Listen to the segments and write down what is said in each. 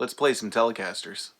Let's play some Telecasters.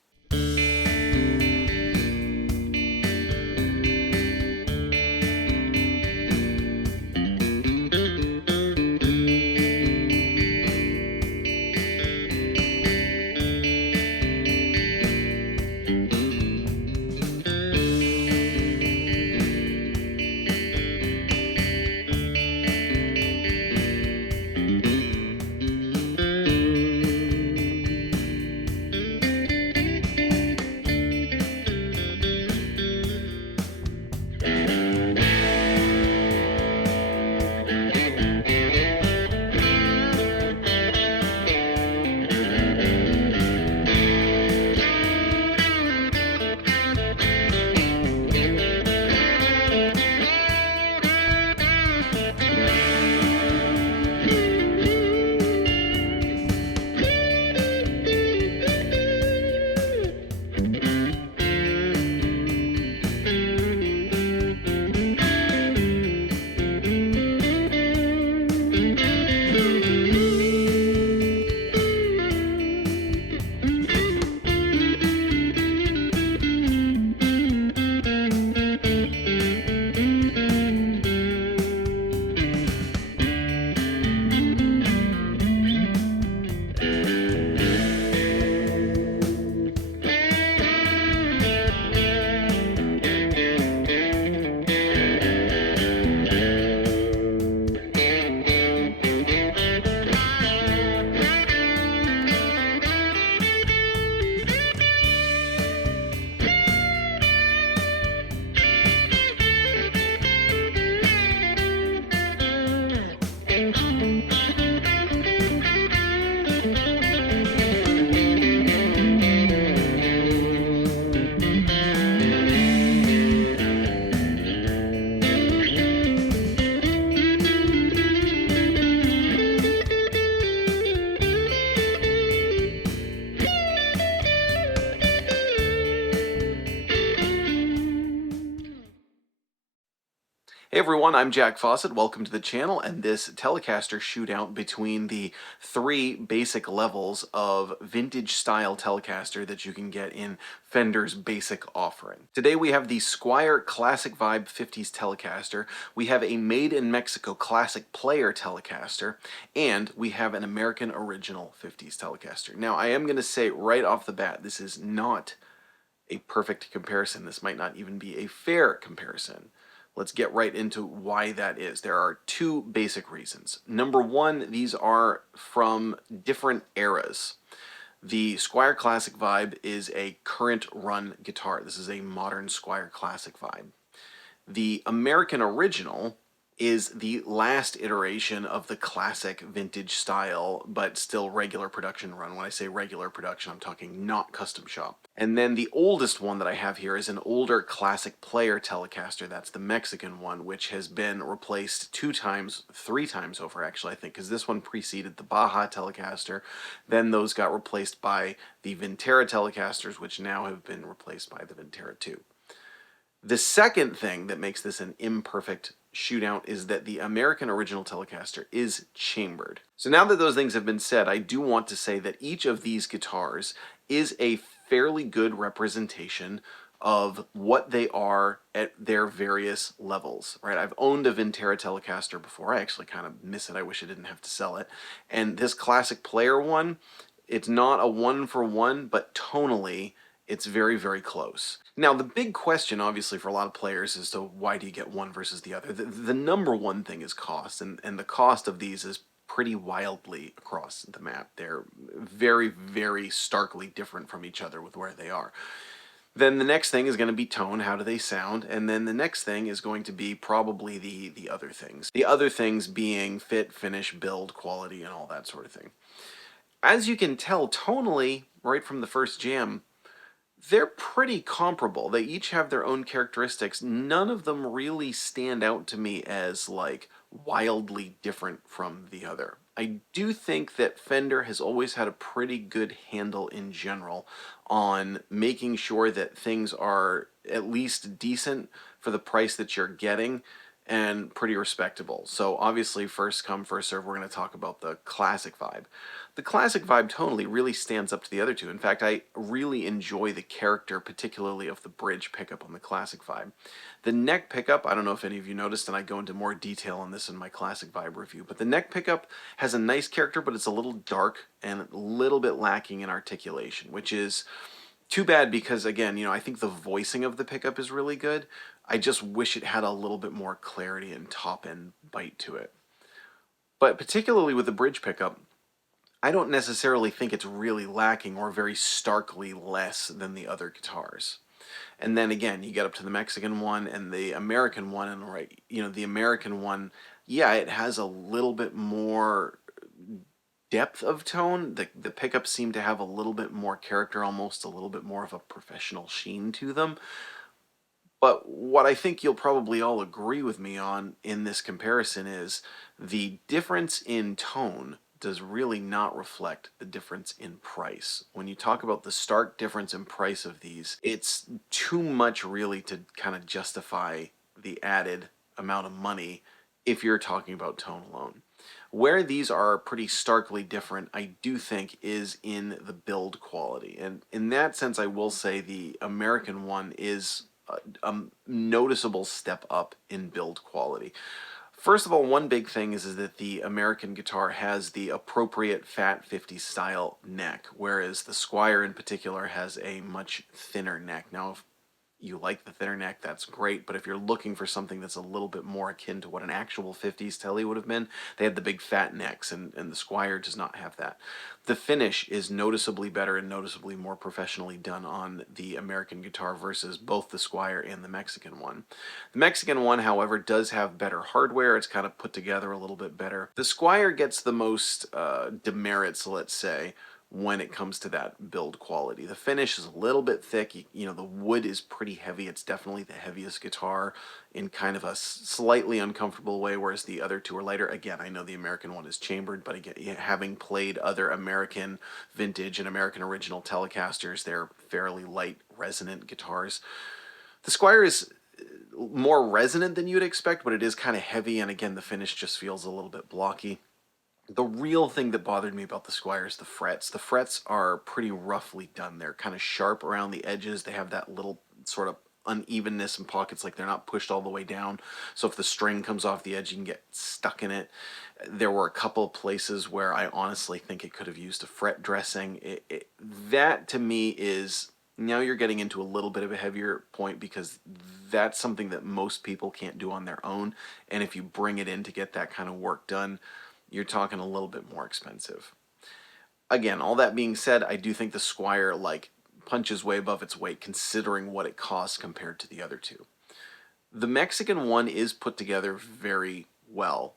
Hey everyone, I'm Jack Fossett. Welcome to the channel and this Telecaster shootout between the three basic levels of vintage style Telecaster that you can get in Fender's basic offering. Today we have the Squier Classic Vibe 50s Telecaster, we have a Made in Mexico Classic Player Telecaster, and we have an American Original 50s Telecaster. Now I am going to say right off the bat, this is not a perfect comparison. This might not even be a fair comparison. Let's get right into why that is. There are two basic reasons. Number one, these are from different eras. The Squier Classic Vibe is a current run guitar. This is a modern Squier Classic Vibe. The American Original is the last iteration of the classic vintage style, but still regular production run. When I say regular production, I'm talking not custom shop. And then the oldest one that I have here is an older classic player Telecaster. That's the Mexican one, which has been replaced three times over actually, I think, because this one preceded the Baja Telecaster. Then those got replaced by the Vintera Telecasters, which now have been replaced by the Vintera 2. The second thing that makes this an imperfect shootout is that the American Original Telecaster is chambered. So now that those things have been said, I do want to say that each of these guitars is a fairly good representation of what they are at their various levels, right? I've owned a Vintera Telecaster before. I actually kind of miss it. I wish I didn't have to sell it. And this classic player one, it's not a one-for-one, but tonally, it's very, very close. Now, the big question, obviously, for a lot of players is to why do you get one versus the other? The number one thing is cost, and the cost of these is pretty wildly across the map. They're very, very starkly different from each other with where they are. Then the next thing is going to be tone, how do they sound, and then the next thing is going to be probably the other things. The other things being fit, finish, build, quality, and all that sort of thing. As you can tell tonally, right from the first jam, they're pretty comparable. They each have their own characteristics. None of them really stand out to me as like wildly different from the other. I do think that Fender has always had a pretty good handle in general on making sure that things are at least decent for the price that you're getting and pretty respectable. So obviously, first come, first serve, we're going to talk about the classic vibe. The classic vibe tonally really stands up to the other two. In fact, I really enjoy the character, particularly of the bridge pickup on the classic vibe. The neck pickup, I don't know if any of you noticed, and I go into more detail on this in my classic vibe review, but the neck pickup has a nice character, but it's a little dark and a little bit lacking in articulation, which is too bad because, again, I think the voicing of the pickup is really good. I just wish it had a little bit more clarity and top end bite to it. But particularly with the bridge pickup, I don't necessarily think it's really lacking or very starkly less than the other guitars. And then again, you get up to the Mexican one and the American one, and right, the American one, yeah, it has a little bit more depth of tone. The pickups seem to have a little bit more character, almost a little bit more of a professional sheen to them. But what I think you'll probably all agree with me on in this comparison is the difference in tone does really not reflect the difference in price. When you talk about the stark difference in price of these, it's too much really to kind of justify the added amount of money if you're talking about tone alone. Where these are pretty starkly different, I do think, is in the build quality. And in that sense, I will say the American one is a noticeable step up in build quality. First of all, one big thing is that the American guitar has the appropriate Fat 50 style neck, whereas the Squier in particular has a much thinner neck. Now, if you like the thinner neck, that's great, but if you're looking for something that's a little bit more akin to what an actual 50s Tele would have been, they had the big fat necks, and the Squier does not have that. The finish is noticeably better and noticeably more professionally done on the American guitar versus both the Squier and the Mexican one. The Mexican one, however, does have better hardware. It's kind of put together a little bit better. The Squier gets the most demerits, let's say, when it comes to that build quality. The finish is a little bit thick. The wood is pretty heavy. It's definitely the heaviest guitar in kind of a slightly uncomfortable way, whereas the other two are lighter. Again, I know the American one is chambered, but again, having played other American vintage and American original Telecasters, they're fairly light, resonant guitars. The Squier is more resonant than you'd expect, but it is kind of heavy, and again, the finish just feels a little bit blocky. The real thing that bothered me about the Squier is the frets. The frets are pretty roughly done. They're kind of sharp around the edges. They have that little sort of unevenness in pockets, like they're not pushed all the way down. So if the string comes off the edge, you can get stuck in it. There were a couple of places where I honestly think it could have used a fret dressing. That to me is, now you're getting into a little bit of a heavier point, because that's something that most people can't do on their own. And if you bring it in to get that kind of work done, you're talking a little bit more expensive. Again, all that being said, I do think the Squier punches way above its weight considering what it costs compared to the other two. The Mexican one is put together very well.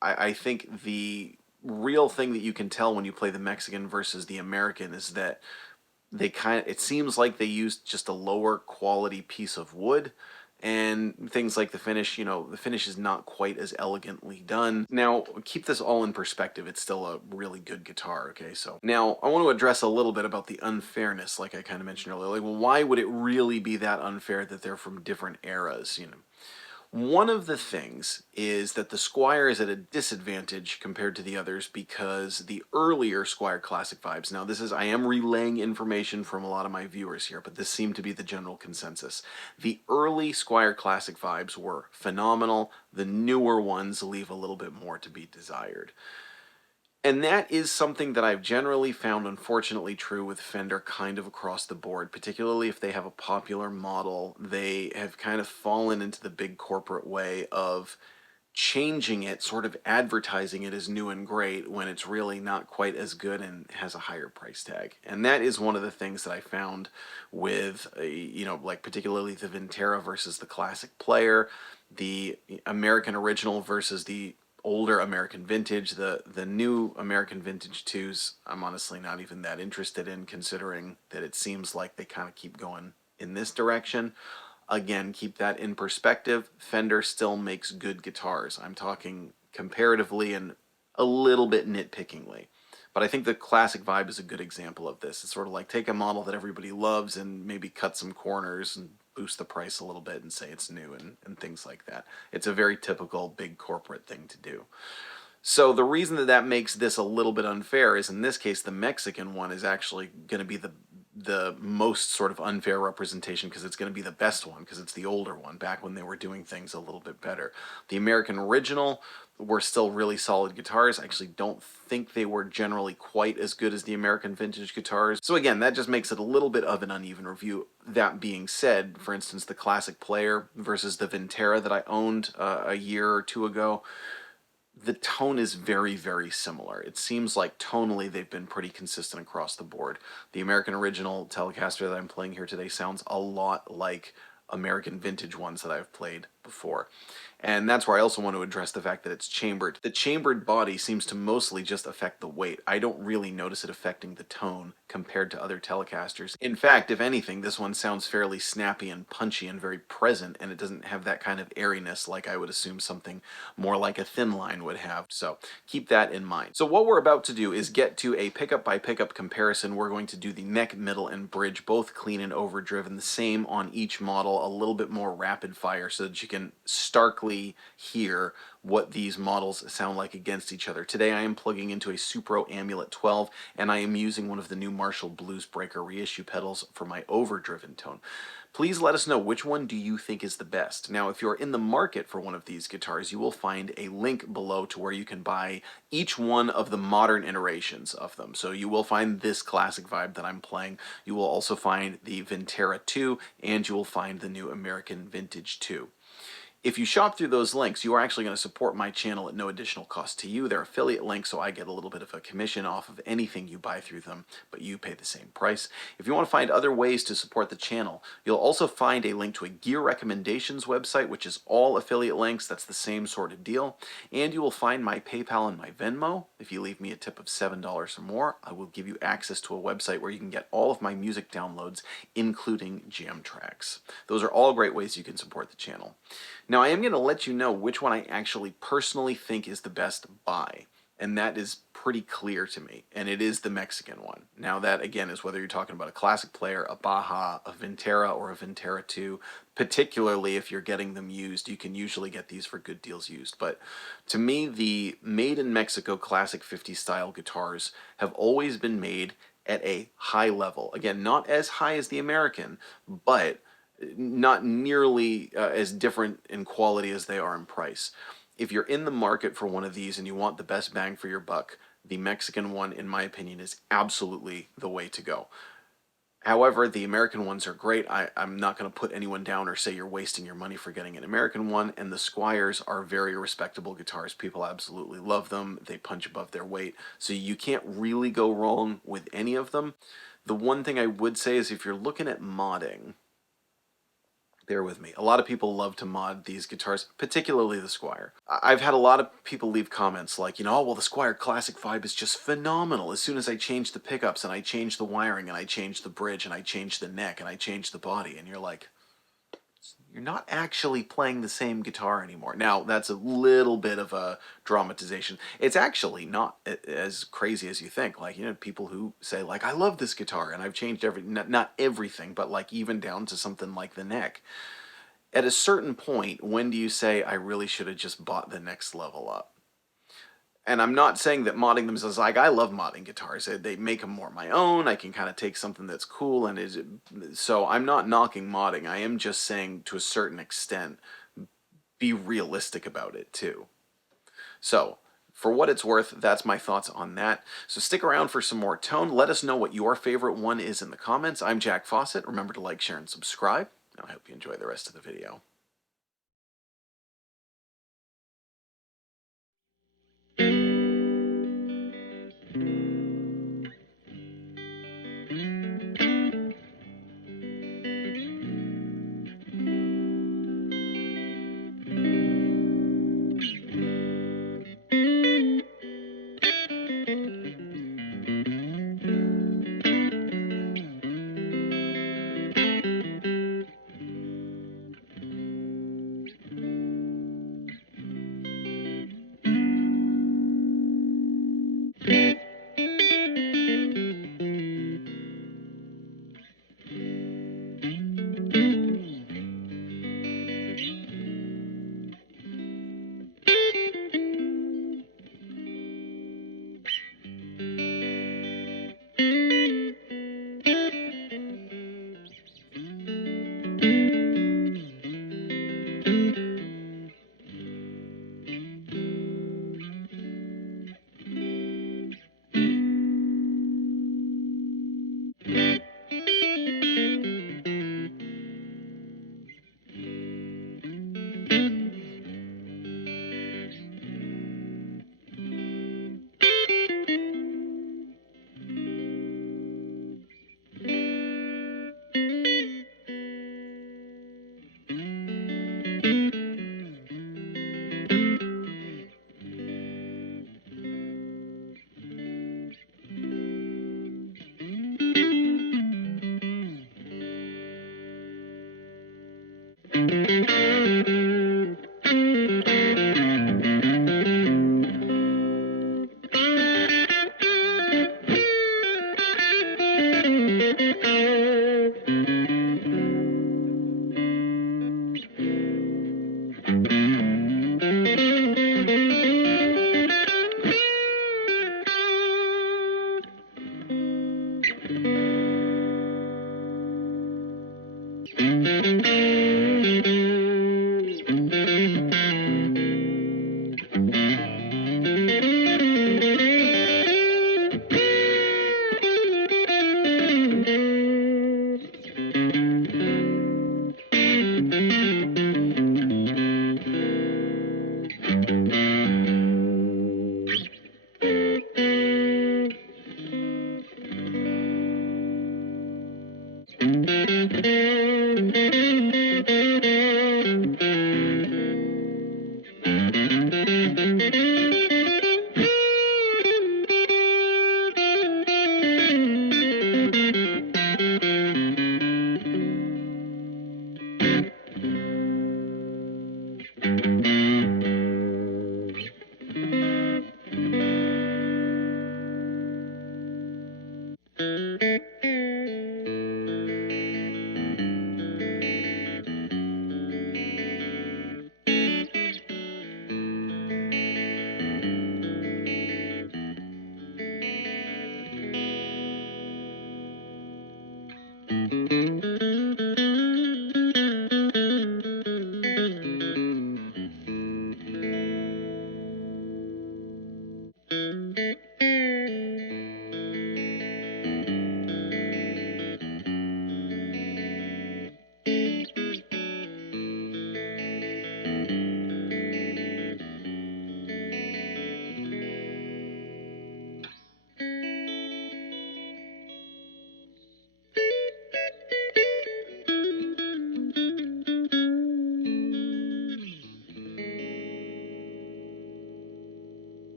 I think the real thing that you can tell when you play the Mexican versus the American is that it seems like they used just a lower quality piece of wood, and things like the finish, the finish is not quite as elegantly done. Now, keep this all in perspective. It's still a really good guitar, okay? So now I want to address a little bit about the unfairness, like I kind of mentioned earlier. Well, why would it really be that unfair that they're from different eras, One of the things is that the Squier is at a disadvantage compared to the others because the earlier Squier Classic vibes, now I am relaying information from a lot of my viewers here, but this seemed to be the general consensus. The early Squier Classic vibes were phenomenal. The newer ones leave a little bit more to be desired. And that is something that I've generally found, unfortunately, true with Fender kind of across the board, particularly if they have a popular model. They have kind of fallen into the big corporate way of changing it, sort of advertising it as new and great when it's really not quite as good and has a higher price tag. And that is one of the things that I found with, particularly the Vintera versus the Classic Player, the American Original versus the older American Vintage. The new American Vintage 2s, I'm honestly not even that interested in, considering that it seems like they kind of keep going in this direction. Again, keep that in perspective. Fender still makes good guitars. I'm talking comparatively and a little bit nitpickingly. But I think the Classic Vibe is a good example of this. It's sort of like take a model that everybody loves and maybe cut some corners and boost the price a little bit and say it's new and things like that. It's a very typical big corporate thing to do. So the reason that that makes this a little bit unfair is in this case the Mexican one is actually going to be the most sort of unfair representation because it's going to be the best one because it's the older one back when they were doing things a little bit better. The American original were still really solid guitars. I actually don't think they were generally quite as good as the American vintage guitars. So again, that just makes it a little bit of an uneven review. That being said, for instance, the Classic Player versus the Vintera that I owned a year or two ago, the tone is very, very similar. It seems like tonally they've been pretty consistent across the board. The American original Telecaster that I'm playing here today sounds a lot like American vintage ones that I've played before. And that's where I also want to address the fact that it's chambered. The chambered body seems to mostly just affect the weight. I don't really notice it affecting the tone compared to other Telecasters. In fact, if anything, this one sounds fairly snappy and punchy and very present, and it doesn't have that kind of airiness like I would assume something more like a thin line would have. So keep that in mind. So what we're about to do is get to a pickup by pickup comparison. We're going to do the neck, middle, and bridge, both clean and overdriven, the same on each model, a little bit more rapid fire so that you can starkly hear what these models sound like against each other. Today I am plugging into a Supro Amulet 12 and I am using one of the new Marshall Blues Breaker reissue pedals for my overdriven tone. Please let us know which one do you think is the best. Now, if you're in the market for one of these guitars, you will find a link below to where you can buy each one of the modern iterations of them. So you will find this classic vibe that I'm playing. You will also find the Vintera 2, and you will find the new American Vintage 2. If you shop through those links, you are actually going to support my channel at no additional cost to you. They're affiliate links, so I get a little bit of a commission off of anything you buy through them, but you pay the same price. If you want to find other ways to support the channel, you'll also find a link to a gear recommendations website, which is all affiliate links. That's the same sort of deal. And you will find my PayPal and my Venmo. If you leave me a tip of $7 or more, I will give you access to a website where you can get all of my music downloads, including jam tracks. Those are all great ways you can support the channel. Now, I am going to let you know which one I actually personally think is the best buy, and that is pretty clear to me, and it is the Mexican one. Now, that, again, is whether you're talking about a Classic Player, a Baja, a Vintera, or a Vintera 2. Particularly if you're getting them used, you can usually get these for good deals used. But to me, the made in Mexico Classic 50 style guitars have always been made at a high level. Again, not as high as the American, but not nearly as different in quality as they are in price. If you're in the market for one of these and you want the best bang for your buck, the Mexican one, in my opinion, is absolutely the way to go. However, the American ones are great. I'm not going to put anyone down or say you're wasting your money for getting an American one, and the Squiers are very respectable guitars. People absolutely love them. They punch above their weight, so you can't really go wrong with any of them. The one thing I would say is if you're looking at modding, bear with me. A lot of people love to mod these guitars, particularly the Squier. I've had a lot of people leave comments like, oh, well, the Squier Classic vibe is just phenomenal. As soon as I change the pickups and I change the wiring and I change the bridge and I change the neck and I change the body, and you're like, you're not actually playing the same guitar anymore. Now, that's a little bit of a dramatization. It's actually not as crazy as you think. Like, people who say, like, I love this guitar and I've changed not everything, but like even down to something like the neck. At a certain point, when do you say, I really should have just bought the next level up? And I'm not saying that modding them is like, I love modding guitars. They make them more my own. I can kind of take something that's cool so I'm not knocking modding. I am just saying to a certain extent, be realistic about it too. So for what it's worth, that's my thoughts on that. So stick around for some more tone. Let us know what your favorite one is in the comments. I'm Jack Fossett. Remember to like, share, and subscribe. And I hope you enjoy the rest of the video.